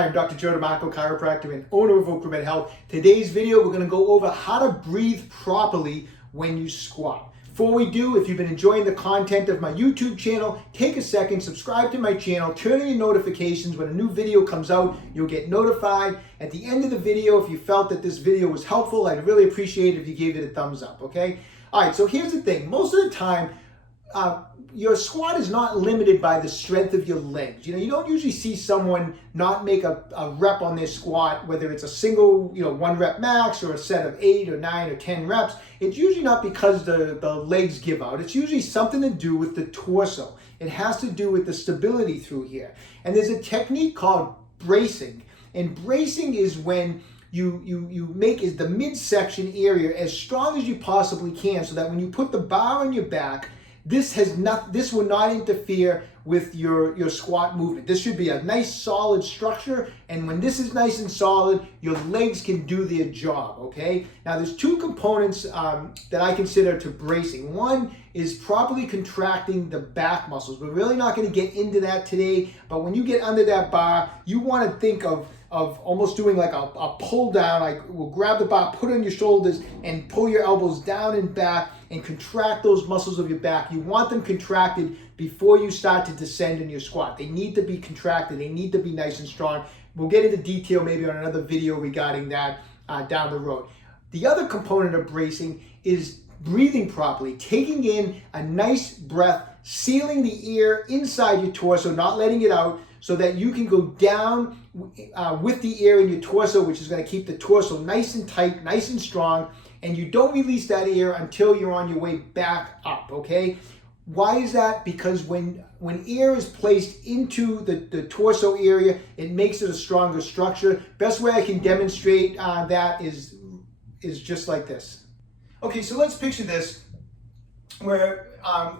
Hi, I'm Dr. Joe DeMarco, chiropractor and owner of OcraMed Health. Today's video, we're going to go over how to breathe properly when you squat. Before we do, if you've been enjoying the content of my YouTube channel, take a second, subscribe to my channel, turn on your notifications. When a new video comes out, you'll get notified. At the end of the video, if you felt that this video was helpful, I'd really appreciate it if you gave it a thumbs up, okay? All right, so here's the thing. Most of the time, your squat is not limited by the strength of your legs. You know, you don't usually see someone not make a rep on their squat, whether it's a single, 1 rep max or a set of 8 or 9 or 10 reps. It's usually not because the legs give out. It's usually something to do with the torso. It has to do with the stability through here. And there's a technique called bracing. And bracing is when you make the midsection area as strong as you possibly can, so that when you put the bar on your back, this will not interfere with your squat movement. This should be a nice solid structure, and when this is nice and solid, your legs can do their job, okay? Now there's 2 components that I consider to bracing. One is properly contracting the back muscles. We're really not going to get into that today, but when you get under that bar, you want to think of almost doing like a pull down. Like, we'll grab the bar, put it on your shoulders, and pull your elbows down and back and contract those muscles of your back. You want them contracted before you start to descend in your squat. They need to be contracted. They need to be nice and strong. We'll get into detail maybe on another video regarding that down the road. The other component of bracing is breathing properly, taking in a nice breath, sealing the air inside your torso, not letting it out, so that you can go down with the air in your torso, which is going to keep the torso nice and tight, nice and strong, and you don't release that air until you're on your way back up, okay? Why is that? Because when air is placed into the torso area, it makes it a stronger structure. Best way I can demonstrate that is just like this. Okay, so let's picture this, where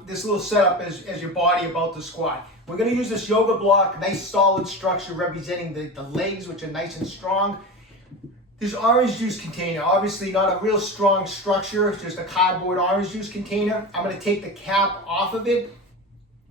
this little setup as your body about to squat. We're going to use this yoga block, nice solid structure representing the legs, which are nice and strong. This orange juice container, obviously not a real strong structure, it's just a cardboard orange juice container. I'm going to take the cap off of it.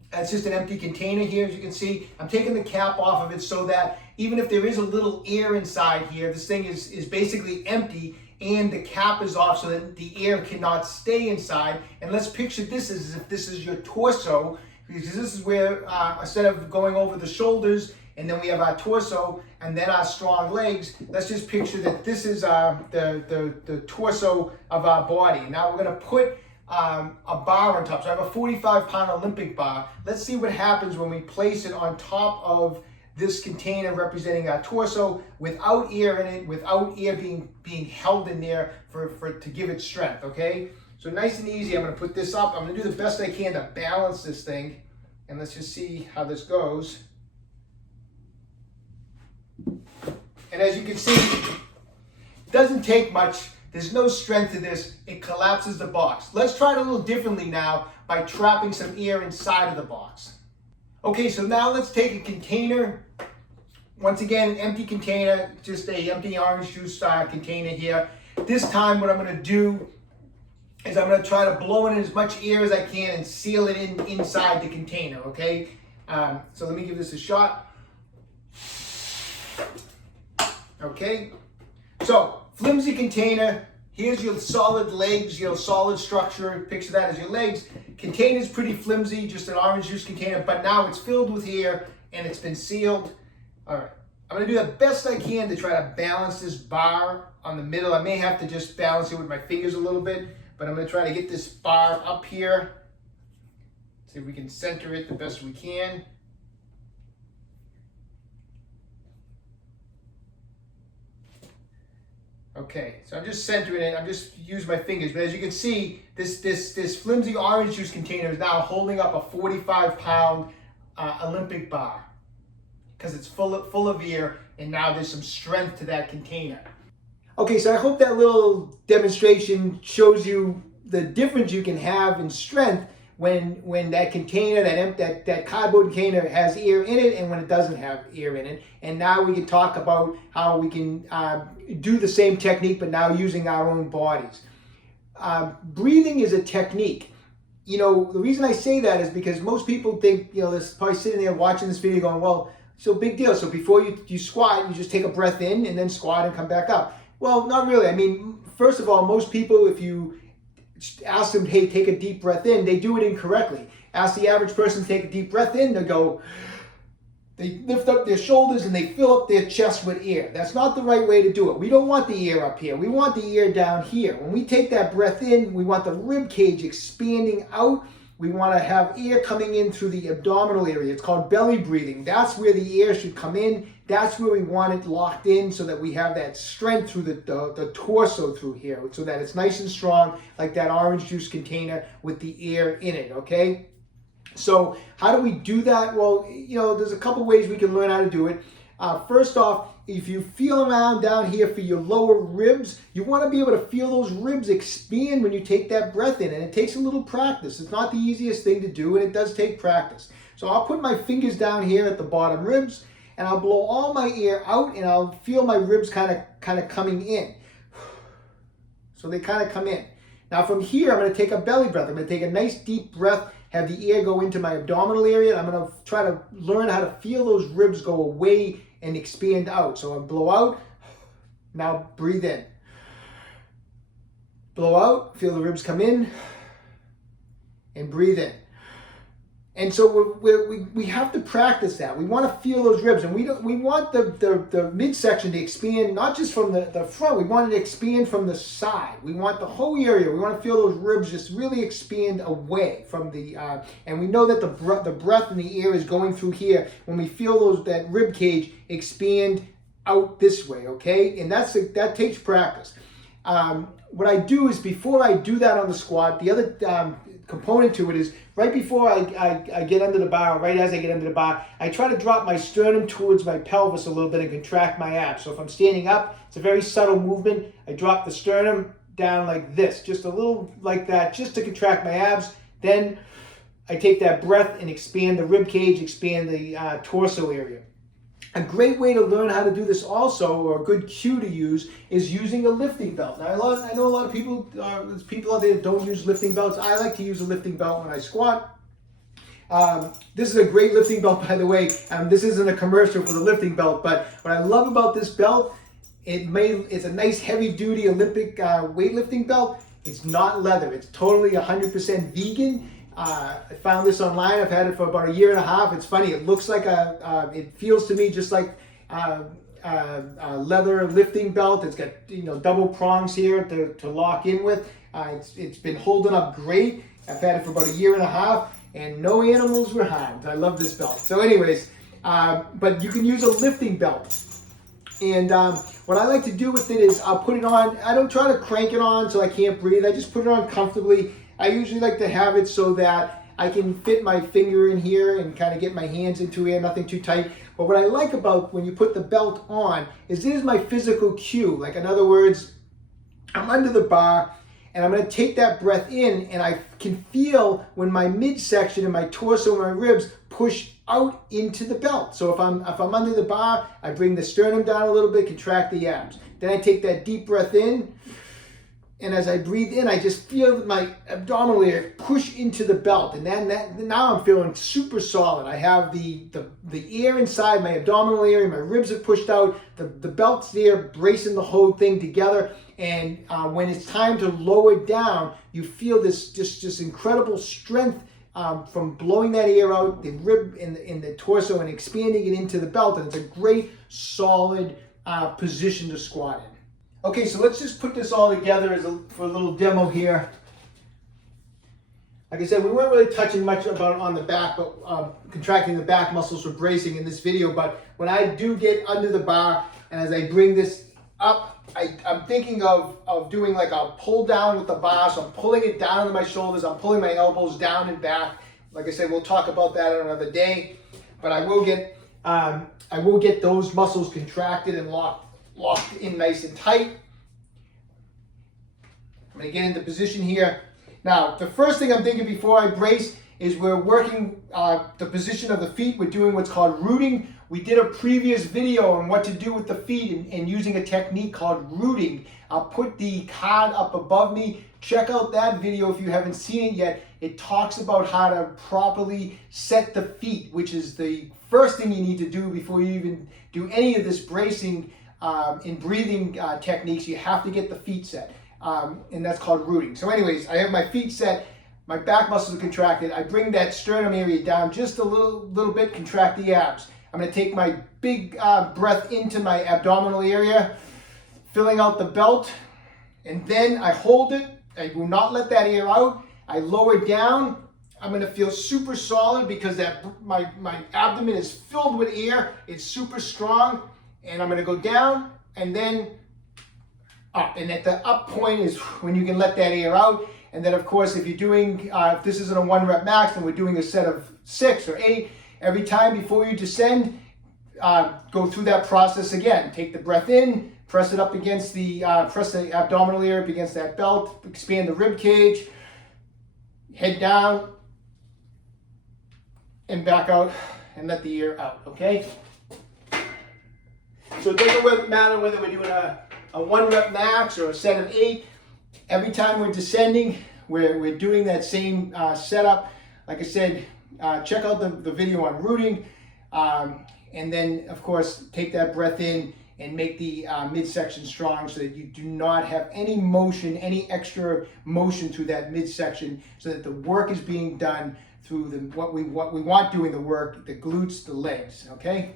That's just an empty container here, as you can see. I'm taking the cap off of it so that even if there is a little air inside here, this thing is basically empty, and the cap is off so that the air cannot stay inside. And let's picture this as if this is your torso, because this is where, instead of going over the shoulders, and then we have our torso, and then our strong legs, let's just picture that this is the torso of our body. Now we're going to put a bar on top. So I have a 45-pound Olympic bar. Let's see what happens when we place it on top of this container representing our torso, without air in it, without air being held in there to give it strength, okay? So nice and easy, I'm going to put this up. I'm going to do the best I can to balance this thing, and let's just see how this goes. And as you can see, it doesn't take much. There's no strength to this. It collapses the box. Let's try it a little differently now by trapping some air inside of the box. Okay, so now let's take a container. Once again, an empty container, just a empty orange juice container here. This time what I'm going to do is I'm going to try to blow in as much air as I can and seal it inside the container, okay? So let me give this a shot. Okay, so flimsy container. Here's your solid legs, solid structure. Picture that as your legs. Container's pretty flimsy, just an orange juice container, but now it's filled with air and it's been sealed. All right, I'm gonna do the best I can to try to balance this bar on the middle. I may have to just balance it with my fingers a little bit, but I'm gonna try to get this bar up here. See if we can center it the best we can. Okay, so I'm just centering it. I'm just using my fingers, but as you can see, this flimsy orange juice container is now holding up a 45-pound Olympic bar, because it's full of air, and now there's some strength to that container. Okay, so I hope that little demonstration shows you the difference you can have in strength when that container, that cardboard container has air in it, and when it doesn't have air in it. And now we can talk about how we can do the same technique, but now using our own bodies. Breathing is a technique. The reason I say that is because most people think, they're probably sitting there watching this video going, well, So big deal. So before you squat, you just take a breath in and then squat and come back up. Well, not really. I mean, first of all, most people, if you ask them, hey, take a deep breath in, they do it incorrectly. Ask the average person to take a deep breath in, they lift up their shoulders and they fill up their chest with air. That's not the right way to do it. We don't want the air up here. We want the air down here. When we take that breath in, we want the rib cage expanding out. We want to have air coming in through the abdominal area. It's called belly breathing. That's where the air should come in. That's where we want it locked in so that we have that strength through the torso through here, so that it's nice and strong, like that orange juice container with the air in it, okay? So how do we do that? Well, there's a couple ways we can learn how to do it. First off, if you feel around down here for your lower ribs, you want to be able to feel those ribs expand when you take that breath in, and it takes a little practice. It's not the easiest thing to do, and it does take practice. So I'll put my fingers down here at the bottom ribs, and I'll blow all my air out, and I'll feel my ribs kind of coming in. So they kind of come in. Now from here, I'm going to take a belly breath. I'm going to take a nice deep breath, have the air go into my abdominal area. I'm going to try to learn how to feel those ribs go away and expand out. So I blow out, now breathe in. Blow out, feel the ribs come in, and breathe in. And so we have to practice that. We want to feel those ribs, and we want the midsection to expand, not just from the front. We want it to expand from the side. We want the whole area. We want to feel those ribs just really expand away from the. And we know that the breath and the air is going through here. When we feel that rib cage expand out this way, okay, and that takes practice. What I do is, before I do that on the squat, the other component to it is, right before I get under the bar, right as I get under the bar, I try to drop my sternum towards my pelvis a little bit and contract my abs. So if I'm standing up, it's a very subtle movement. I drop the sternum down like this, just a little like that, just to contract my abs. Then I take that breath and expand the rib cage, expand the torso area. A great way to learn how to do this also, or a good cue to use, is using a lifting belt. Now, I know a lot of people, there's people out there that don't use lifting belts. I like to use a lifting belt when I squat. This is a great lifting belt, by the way. This isn't a commercial for the lifting belt, but what I love about this belt, it's a nice heavy-duty Olympic weightlifting belt. It's not leather. It's totally 100% vegan. I found this online. I've had it for about a year and a half. It's funny. It looks like it feels to me just like a leather lifting belt. It's got double prongs here to lock in with. It's been holding up great. I've had it for about a year and a half, and no animals were harmed. I love this belt. So anyways, but you can use a lifting belt. And what I like to do with it is I'll put it on. I don't try to crank it on so I can't breathe. I just put it on comfortably. I usually like to have it so that I can fit my finger in here and kind of get my hands into here, nothing too tight. But what I like about when you put the belt on is this is my physical cue. Like, in other words, I'm under the bar and I'm going to take that breath in, and I can feel when my midsection and my torso and my ribs push out into the belt. So if I'm under the bar, I bring the sternum down a little bit, contract the abs. Then I take that deep breath in. And as I breathe in, I just feel my abdominal area push into the belt. And then now I'm feeling super solid. I have the air inside my abdominal area. My ribs are pushed out. The belt's there bracing the whole thing together. And when it's time to lower down, you feel this just incredible strength from blowing that air out, the rib in the torso, and expanding it into the belt. And it's a great, solid position to squat in. Okay, so let's just put this all together for a little demo here. Like I said, we weren't really touching much about on the back, but contracting the back muscles for bracing in this video. But when I do get under the bar, and as I bring this up, I'm thinking of doing like a pull down with the bar. So I'm pulling it down to my shoulders. I'm pulling my elbows down and back. Like I said, we'll talk about that on another day. But I will get those muscles contracted and locked in nice and tight. I'm going to get into position here. Now, the first thing I'm thinking before I brace is we're working the position of the feet. We're doing what's called rooting. We did a previous video on what to do with the feet and using a technique called rooting. I'll put the card up above me. Check out that video if you haven't seen it yet. it talks about how to properly set the feet, which is the first thing you need to do before you even do any of this bracing and breathing techniques. You have to get the feet set, and that's called rooting. So anyways, I have my feet set, my back muscles are contracted. I bring that sternum area down just a little bit, contract the abs. I'm going to take my big breath into my abdominal area, filling out the belt, and then I hold it. I will not let that air out. I lower down. I'm going to feel super solid because my abdomen is filled with air. It's super strong. And I'm going to go down and then up. And at the up point is when you can let that air out. And then, of course, if you're doing, if this isn't a 1 rep max, then we're doing a set of 6 or 8. Every time before you descend, go through that process again. Take the breath in, press it up against press the abdominal area up against that belt, expand the rib cage, head down, and back out, and let the air out, okay? So it doesn't matter whether we're doing a 1 rep max or a set of 8. Every time we're descending, we're doing that same setup. Like I said, check out the video on rooting, and then of course take that breath in and make the midsection strong so that you do not have any motion, any extra motion through that midsection, so that the work is being done through what we want doing the work, the glutes, the legs, okay?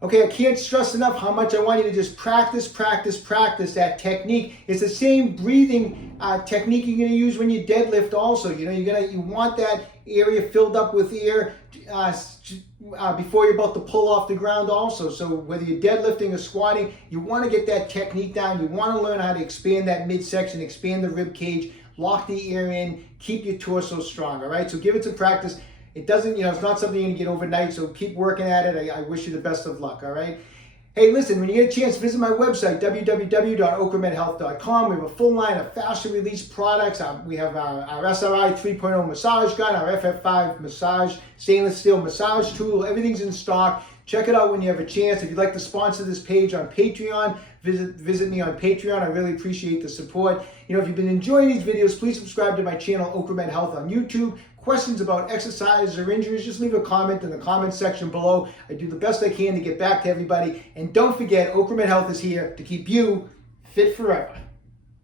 Okay, I can't stress enough how much I want you to just practice that technique. It's the same breathing technique you're going to use when you deadlift also. You know, you want that area filled up with air before you're about to pull off the ground also. So whether you're deadlifting or squatting, you want to get that technique down. You want to learn how to expand that midsection, expand the rib cage, lock the air in, keep your torso strong, all right? So give it some practice. It doesn't, it's not something you're going to get overnight, so keep working at it. I wish you the best of luck, all right? Hey, listen, when you get a chance, visit my website, www.OcraMedHealth.com. We have a full line of faster release products. We have our SRI 3.0 massage gun, our FF5 massage, stainless steel massage tool. Everything's in stock. Check it out when you have a chance. If you'd like to sponsor this page on Patreon, visit me on Patreon. I really appreciate the support. If you've been enjoying these videos, please subscribe to my channel, OcraMed Health on YouTube. Questions about exercise or injuries, just leave a comment in the comment section below. I do the best I can to get back to everybody. And don't forget, OcraMed Health is here to keep you fit forever.